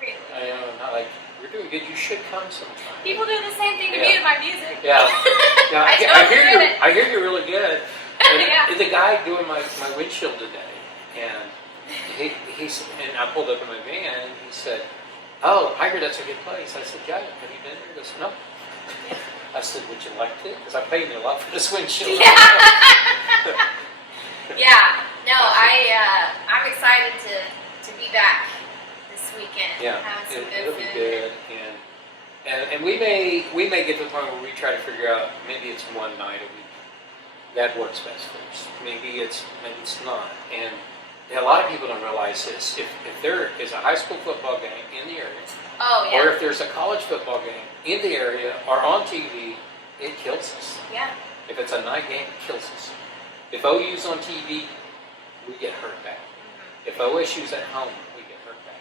Really? I know, not like, we're doing good. You should come sometime. People do the same thing to me to my music. Yeah. Yeah. I hear you're really good. And Yeah. the guy doing my windshield today, and he's and I pulled up in my van, and he said, "Oh, I hear that's a good place." I said, "Yeah, have you been there?" He goes, "No." I said, "Would you like to?" Because I paid me a lot for this windshield. Yeah. Yeah. No, I'm excited to be back this weekend. Yeah, Having some good it'll food. be good, and we may get to the point where we try to figure out maybe it's one night a week that works best for us. Maybe it's not, and a lot of people don't realize this. If there is a high school football game in the area, Oh yeah. or if there's a college football game in the area or on TV, it kills us. Yeah. If it's a night game, it kills us. If OU's on TV, we get hurt bad. If OSU's at home, we get hurt bad.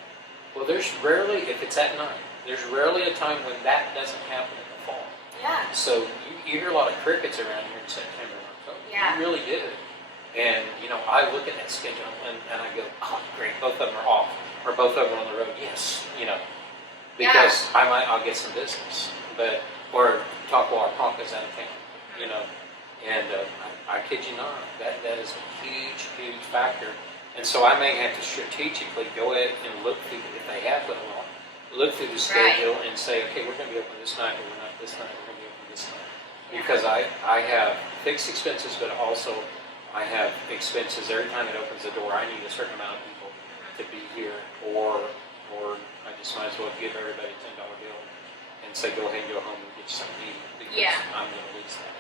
Well, there's rarely, if it's at night, there's rarely a time when that doesn't happen in the fall. Yeah. So you hear a lot of crickets around here in September and October. Yeah. You really do. And, you know, I look at that schedule and I go, oh, great, both of them are off. Or both of them are on the road. Yes, you know, because I'll get some business. Or Tonkawa or Tonka's out of town, you know. And I kid you not, that is a huge, huge factor. And so I may have to strategically go ahead and look through, if they have football, look through the schedule and say, okay, we're going to be open this night, but we're not this night, we're going to be open this night. Because I have fixed expenses, but also I have expenses every time it opens the door. I need a certain amount of people to be here, or I just might as well give everybody a $10 bill and say, go ahead and go home and get you something to eat, because I'm going to lose that.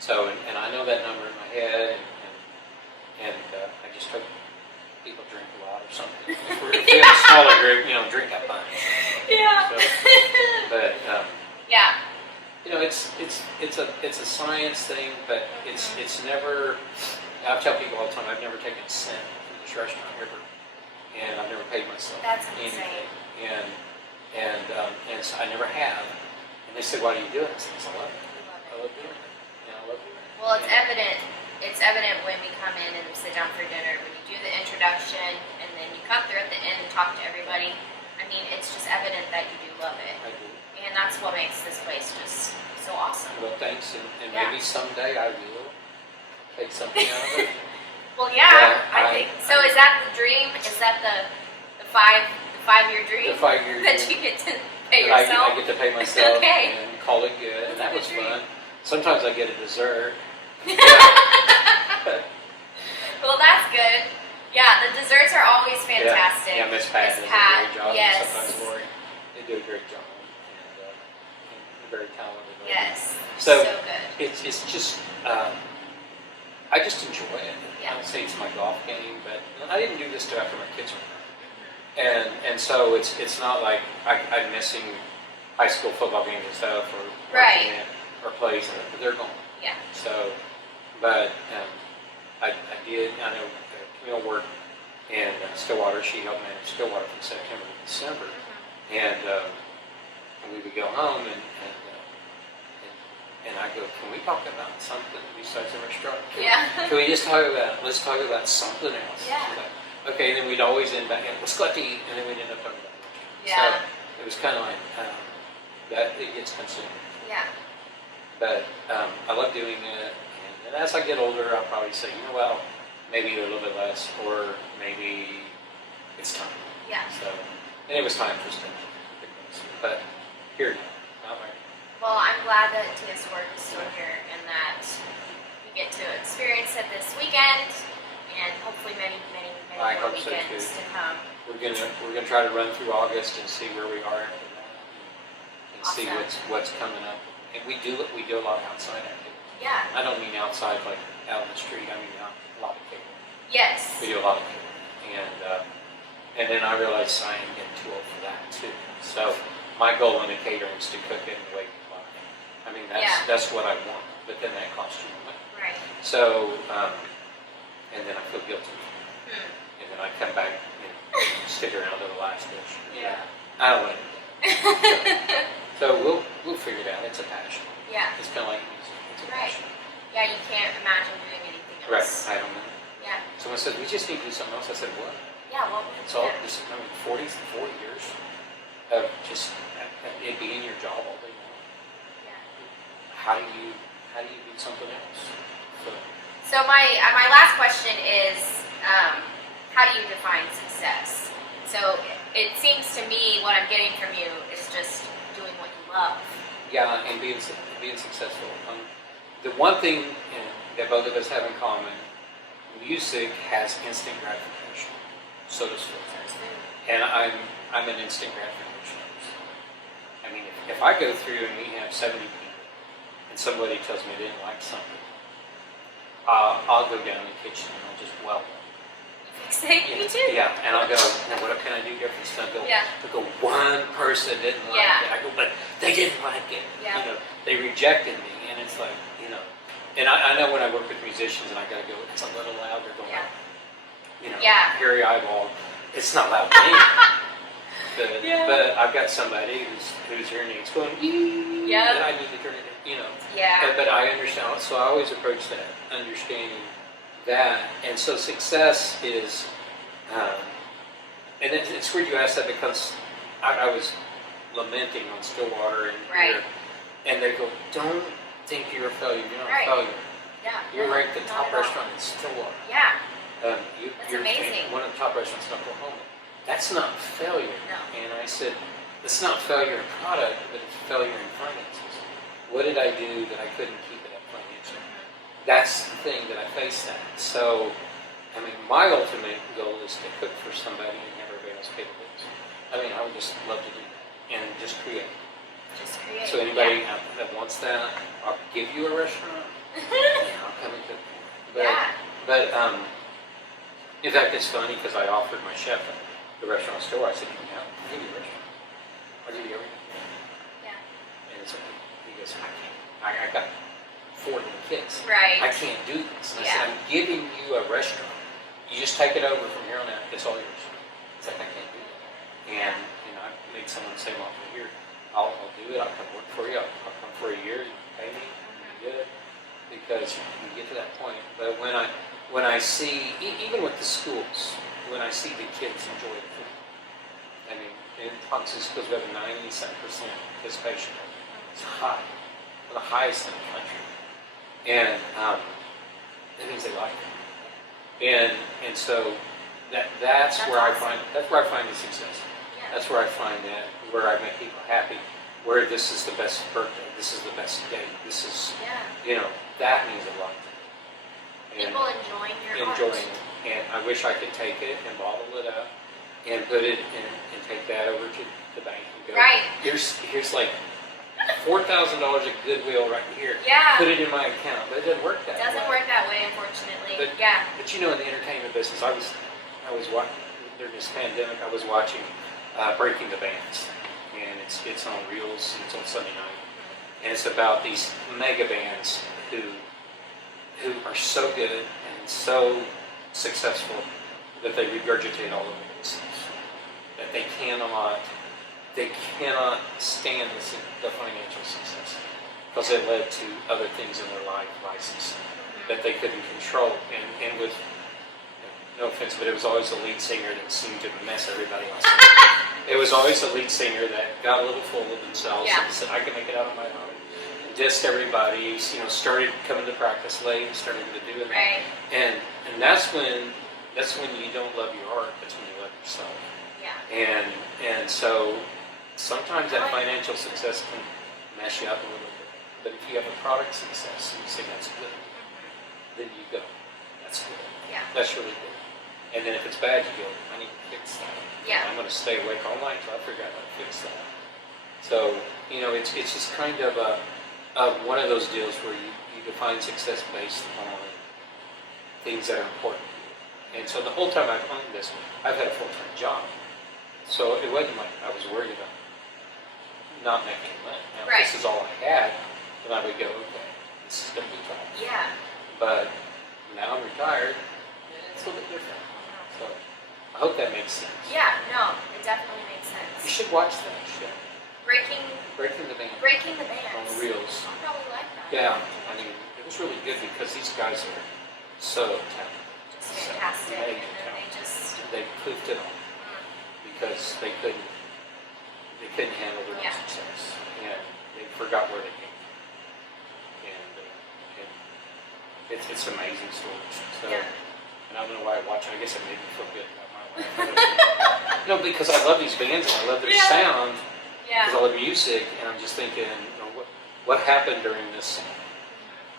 So, and I know that number in my head, and I just hope people drink a lot or something. If we have a smaller group, you know, drink a bunch. Yeah. So, but yeah. you know, it's a science thing, but it's never. I tell people all the time, I've never taken a cent from this restaurant ever, and I've never paid myself That's anything, insane. and so I never have. And they say, "Why do you do it?" I said, "I love it. I love doing it. You know, I love doing it." Well, it's evident. It's evident when we come in and sit down for dinner. When you do the introduction and then you come through at the end and talk to everybody. I mean, it's just evident that you do love it, I do. and that's what makes this place just so awesome. Well, thanks, and maybe someday I will take something out of it. Well, yeah, I think so. Is that the dream? Is that the 5-year dream? The 5-year that dream. you get to pay That yourself. I get to pay myself Okay. and call it good, and that That's was a good fun. Sometimes I get a dessert. Well, that's good. Yeah, the desserts are always fantastic. Yeah, Miss Pat does a Pat, great job. yes. And sometimes Lori, they do a great job, and they're very talented. Yes. So good. it's just I just enjoy it. Yeah. I don't say it's my golf game, but I didn't do this till after my kids were born. And so it's not like I'm missing high school football games and stuff or plays, and they're gone. Yeah. So, but I know Camille worked in Stillwater. She helped manage Stillwater from September to December, and we would go home and I go, can we talk about something besides the restaurant? Can we just let's talk about something else? Yeah. Like, okay, then we'd always end back, let's go out to eat, and then we'd end up talking about it. Yeah. So it was kind of like, that it gets consuming. Yeah. But I love doing it, and as I get older, I'll probably say, you know what, maybe a little bit less, or maybe it's time. Yeah. So, and it was time for stuff. But here now, not right. Well, I'm glad that TS Work is still here and that we get to experience it this weekend and hopefully many I more hope so, weekends too. to come. We're gonna try to run through August and see where we are after that, and see Awesome. what's coming up. And we do a lot of outside activities. Yeah. I don't mean outside like out in the street. I mean out a lot of catering. Yes. We do a lot of catering, and then I realized I am getting too old for that too. So my goal in the catering is to cook it in the way you like. I mean that's what I want, but then that costs you money. Right. So and then I feel guilty, and then I come back. You know, stick around to the last dish. Yeah. I don't want to do that. So we'll figure it out. It's a passion. Yeah. It's kind of like music. It's a Right. passion. Yeah, you can't imagine doing anything Right. else. I don't know. Yeah. Someone said, we just need to do something else. I said, what? Yeah, what would It's all just, 40 years of just it being your job all day long. Yeah. How do you do something else? So my last question is, how do you define success? So it seems to me what I'm getting from you is just doing what you love. Yeah, and being successful. The one thing that both of us have in common, music has instant gratification, so to speak. And I'm an instant gratification. I mean, if I go through and we have 70 people, and somebody tells me they didn't like something, I'll go down in the kitchen and I'll just dwell. Me too. Yeah, and I'll go, now what can I do different? So I'll go, one person didn't like it. I go, but they didn't like it. Yeah. They rejected me, and it's like, and I know when I work with musicians and I gotta go, it's a little louder going on. Harry Eyeball, it's not loud to me. But I've got somebody whose hearing aid's going, and I need to turn it, But I understand, so I always approach that, understanding that. And so success is, and it's weird you asked that because I was lamenting on Stillwater and here, and they go, don't think you're a failure, you're not a failure. Yeah. You're ranked the top restaurant in Stillwater. Yeah. You're amazing. One of the top restaurants in Oklahoma. That's not failure. No. And I said, it's not failure in product, but it's failure in finances. What did I do that I couldn't keep it up financially? That's the thing that I faced that. So, I mean, my ultimate goal is to cook for somebody and have everybody else pay the bills. I mean, I would just love to do that and just create. So anybody that wants that, I'll give you a restaurant. I'll come and cook. But in fact, it's funny because I offered my chef at the restaurant store. I said, I'll give you a restaurant. I'll give you everything. Yeah. And it's like, he goes, I can't. I got 40 kids. Right. I can't do this. And I said, I'm giving you a restaurant. You just take it over from here on out. It's all yours. It's like, I can't do that. And I made someone say, well, here, I'll do it. I'll come work for you. I'll come for a year. You pay me. Good. Because you get to that point. But when I see, even with the schools, when I see the kids enjoy the food, I mean, in Tonkawa schools we have a 97% participation rate. It's high, one of the highest in the country, and that means they like it. And so that's where awesome. I find the success. Yeah. That's where I find that where I make people happy. Where this is the best birthday, this is the best day, this is that means a lot. And people enjoying your art. And I wish I could take it and bottle it up and put it in and take that over to the bank and go, here's like $4,000 of goodwill right here. Yeah. Put it in my account. But it doesn't work that way. It doesn't work that way, unfortunately. But in the entertainment business, I was watching during this pandemic. I was watching Breaking the Bands, and it's on Reels. It's on Sunday night, and it's about these mega bands who are so good and so successful that they regurgitate all of this. That they cannot stand the financial success because it led to other things in their life, vices that they couldn't control. And with no offense, but it was always the lead singer that seemed to mess everybody else up. It was always the lead singer that got a little full of themselves and said, I can make it out on my own. Dissed everybody, started coming to practice late and started to do it. Right. And that's when you don't love your art, that's when you love yourself. Yeah. And so sometimes that financial success can mess you up a little bit. But if you have a product success and you say that's good, then you go, that's good. Yeah. That's really good. And then if it's bad, you go, I need to fix that. Yeah. I'm going to stay awake all night until I figure out how to fix that. So, it's just kind of one of those deals where you define success based on things that are important. And so the whole time I've owned this, I've had a full-time job. So it wasn't like I was worried about not making money. Now, if this is all I had, then I would go, okay, this is going to be tough. Yeah. But now I'm retired, and it's a little bit different. So I hope that makes sense. Yeah, no, it definitely makes You sense. should watch that show. Breaking Breaking the Band the on bands. the reels. I'll probably like that. Yeah, I mean, it was really good because these guys are so talented. Just So fantastic. And amazing then they talent. just They poofed it on because they couldn't handle their own Yeah. success, and they forgot where they came from, and it's amazing stories. So, Yeah. and I don't know why I watch it. I guess it made me feel good about my life. No, because I love these bands and I love their Yeah. sound. Because I yeah. love music, and I'm just thinking, what happened during this?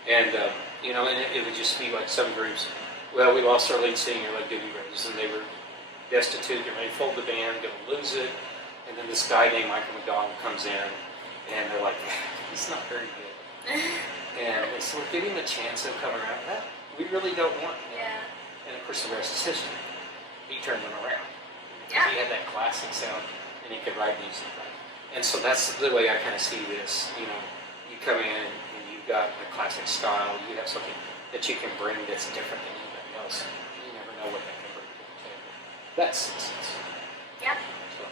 And and it would just be like some groups. Well, we lost our lead singer, like Doobie Rose, and they were destitute. They're ready to fold the band, going to lose it. And then this guy named Michael McDonald comes in, and they're like, he's not very good. And they said, well, give him a chance. He'll come around. Well, we really don't want him. Yeah. And of course, the rest is history. He turned them around. Yeah. He had that classic sound, and he could write music. And so that's the way I kind of see this. You come in and you've got a classic style. You have something that you can bring that's different than anybody else. You never know what that can bring to the table. That's success. Yeah. So,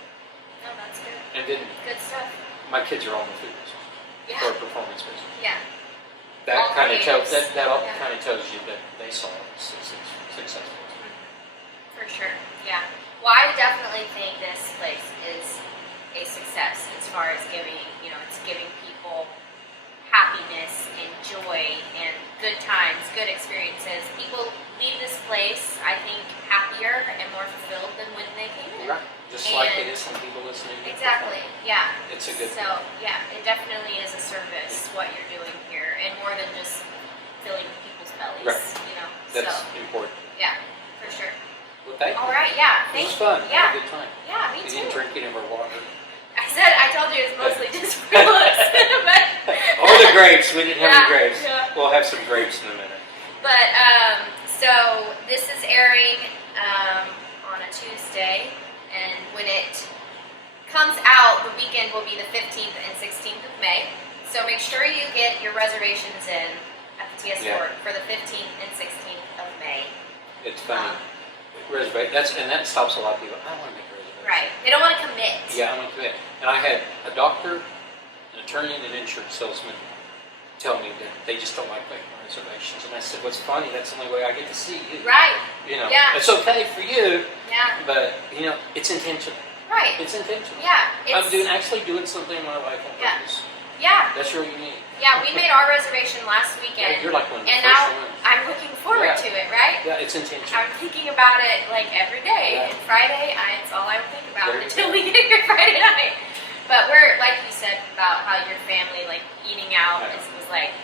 No, that's good. and then Good stuff. my kids are all in the food business Yeah. or performance business. Yeah. That All kind of tells creatives. Yeah. kind of tells you that they saw it as successful. For sure. Yeah. Well, I definitely think this place is a success as far as giving, it's giving people happiness and joy and good times, good experiences. People leave this place, I think, happier and more fulfilled than when they came in. Right. Just like it And- is some people listening. to Exactly. Yeah. It's a good So, yeah, it definitely is a service, what you're doing here, and more than just filling people's bellies, Right. That's So, important. yeah, for sure. Well, thank you. All right, yeah, It thank was you. fun. I Yeah, had a good time. yeah, me You too. didn't drink any of our water. I told you it's mostly just for looks. Or the grapes. We didn't have Yeah, any grapes. yeah. We'll have some grapes in a minute. But, so this is airing on a Tuesday, and when it comes out, the weekend will be the 15th and 16th of May. So make sure you get your reservations in at the TS Yeah. Fort for the 15th and 16th of May. It's funny. Um, That stops a lot of people. I don't want to make a reservation. Right. They don't want to commit. Yeah, I want to commit. And I had a doctor, an attorney, and an insurance salesman tell me that they just don't like making reservations. And I said, what's funny? That's the only way I get to see you. Right. Yeah. It's okay for you, Yeah. but it's intentional. Right. It's intentional. Yeah. I'm actually doing something in my life on Yeah. purpose. Yeah. That's really unique. Yeah. We made our reservation last Yeah, weekend, you're like one of the and first now ones. I'm looking forward Yeah. to it. Right. Yeah, it's intentional. I'm thinking about it like every day. Yeah. And Friday, it's all I would think about There you until go. we get here Friday night. But we're, like you said about how your family, like eating out, Yeah. was like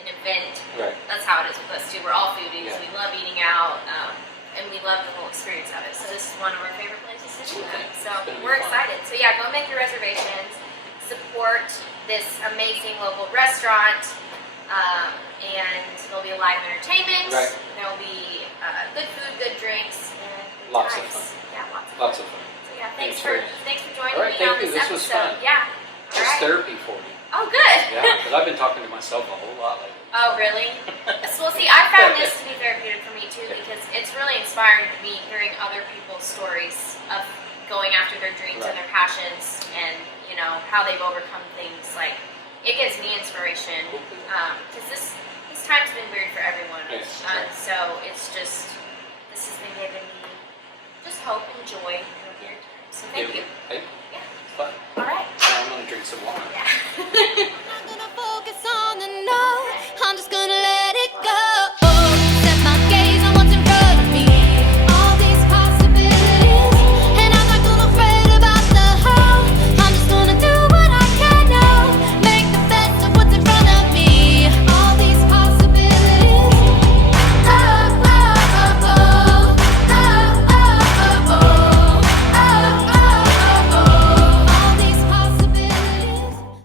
an event. Right. That's how it is with us too. We're all foodies. Yeah. We love eating out, and we love the whole experience of it. So this is one of our favorite places to do that. Okay. So It's gonna be we're fun. excited. So yeah, go make your reservations. Support this amazing local restaurant. And there'll be live entertainment. Right. There'll be good food, good drinks, and good Lots of times. fun. Yeah, lots of Lots fun. of fun. So yeah, Thanks thanks for joining All right, me on thank you. this This was episode. fun. Yeah. It's All right. therapy for me. Oh, good. Yeah, because I've been talking to myself a whole lot lately. Oh, really? Well, see, I found this to be therapeutic for me too because it's really inspiring to me hearing other people's stories of going after their dreams and Right. their passions, and how they've overcome things. Like, it gives me inspiration because this time's been weird for everyone. Yes, So it's just this has been giving me just hope and joy in a weird time. So thank you. Hey, Yeah. it's fun. All right. Now I'm going to drink some water. Yeah. I'm not gonna focus on the